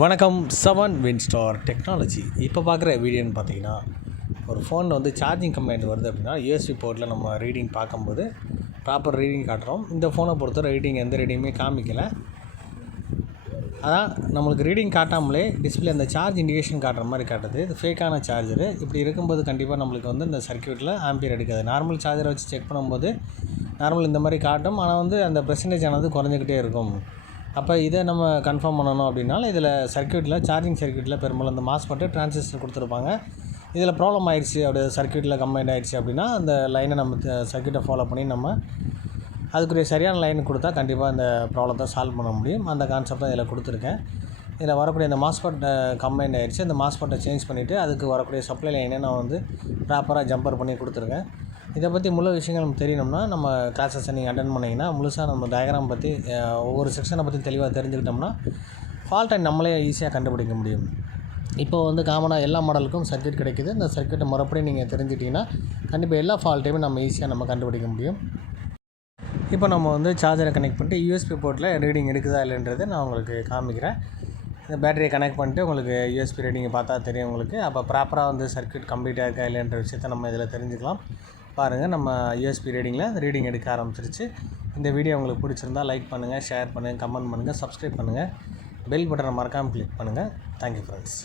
வணக்கம். Seven Winstar technology. இப்போ பார்க்குற வீடியோன்னு பார்த்தீங்கன்னா, ஒரு ஃபோனில் வந்து சார்ஜிங் கம்ப்ளைண்ட் வருது அப்படின்னா, யூஎஸ்பி போர்ட்டில் நம்ம ரீடிங் பார்க்கும்போது ப்ராப்பர் ரீடிங் காட்டுறோம். இந்த ஃபோனை பொறுத்தவரை ரீடிங் எந்த ரீடிங்குமே காமிக்கலை. அதான் நம்மளுக்கு ரீடிங் காட்டாமலே டிஸ்பிளே அந்த சார்ஜ் இண்டிகேஷன் காட்டுற மாதிரி காட்டுது. இது ஃபேக்கான சார்ஜரு. இப்படி இருக்கும்போது கண்டிப்பாக நம்மளுக்கு வந்து இந்த சர்க்யூட்டில் ஆம்பியர் எடுக்காது. நார்மல் சார்ஜரை வச்சு செக் பண்ணும்போது நார்மல் இந்த மாதிரி காட்டும். ஆனால் வந்து அந்த பெர்சன்டேஜ் ஆனது குறைஞ்சிக்கிட்டே இருக்கும். அப்போ இதை நம்ம கன்ஃபார்ம் பண்ணணும் அப்படின்னால இதில் சர்க்யூட்டில் சார்ஜிங் சர்க்யூட்டில் பெரும்பாலும் அந்த மாஸ்பெட்டு டிரான்சிஸ்டர் கொடுத்துருப்பாங்க. இதில் ப்ராப்ளம் ஆயிடுச்சு, அப்படி சர்க்யூட்டில் கம்பைண்ட் ஆகிடுச்சு அப்படின்னா அந்த லைனை நம்ம சர்க்யூட்டை ஃபாலோ பண்ணி நம்ம அதுக்குரிய சரியான லைன் கொடுத்தா கண்டிப்பாக இந்த ப்ராப்ளத்தை சால்வ் பண்ண முடியும். அந்த கான்செப்ட் தான் இதில் கொடுத்துருக்கேன். இதில் வரக்கூடிய இந்த மாஸ்பெட் கம்பைண்ட் ஆகிடுச்சு. இந்த மாஸ்பெட்டை சேஞ்ச் பண்ணிவிட்டு அதுக்கு வரக்கூடிய சப்ளை லைனை நான் வந்து ப்ராப்பராக ஜம்பர் பண்ணி கொடுத்துருக்கேன். இதை பற்றி முழு விஷயங்கள் நமக்கு தெரியணும்னா நம்ம கிளாஸஸை நீங்கள் அட்டென்ட் பண்ணிங்கன்னா முழுசாக நம்ம டயக்ராம் பற்றி ஒவ்வொரு செக்ஷனை பற்றி தெளிவாக தெரிஞ்சுக்கிட்டோம்னா ஃபால்ட்டை நம்மளே ஈஸியாக கண்டுபிடிக்க முடியும். இப்போ வந்து காமனாக எல்லா மாடலுக்கும் சர்க்யூட் கிடைக்கிது. இந்த சர்க்யூட்டை முறைப்படி நீங்கள் தெரிஞ்சிட்டிங்கன்னா கண்டிப்பாக எல்லா ஃபால்ட்டையுமே நம்ம ஈஸியாக நம்ம கண்டுபிடிக்க முடியும். இப்போ நம்ம வந்து சார்ஜரை கனெக்ட் பண்ணிட்டு யூஎஸ்பி போர்ட்டில் ரீடிங் எடுக்குதா இல்லைன்றதை நான் உங்களுக்கு காமிக்கிறேன். இந்த பேட்டரியை கனெக்ட் பண்ணிட்டு உங்களுக்கு யூஎஸ்பி ரீடிங்கை பார்த்தா தெரியும் உங்களுக்கு. அப்போ ப்ராப்பராக வந்து சர்க்யூட் கம்ப்ளீட்டாக இருக்கா இல்லைன்ற விஷயத்தை நம்ம இதில் தெரிஞ்சுக்கலாம். பாருங்கள், நம்ம யூஎஸ்பி ரீடிங்கில் ரீடிங் எடுக்க ஆரம்பிச்சிருச்சு. இந்த வீடியோ உங்களுக்கு பிடிச்சிருந்தால் லைக் பண்ணுங்கள், ஷேர் பண்ணுங்கள், கமெண்ட் பண்ணுங்கள், சப்ஸ்கிரைப் பண்ணுங்கள், பெல் பட்டனை மறக்காமல் கிளிக் பண்ணுங்கள். Thank you friends.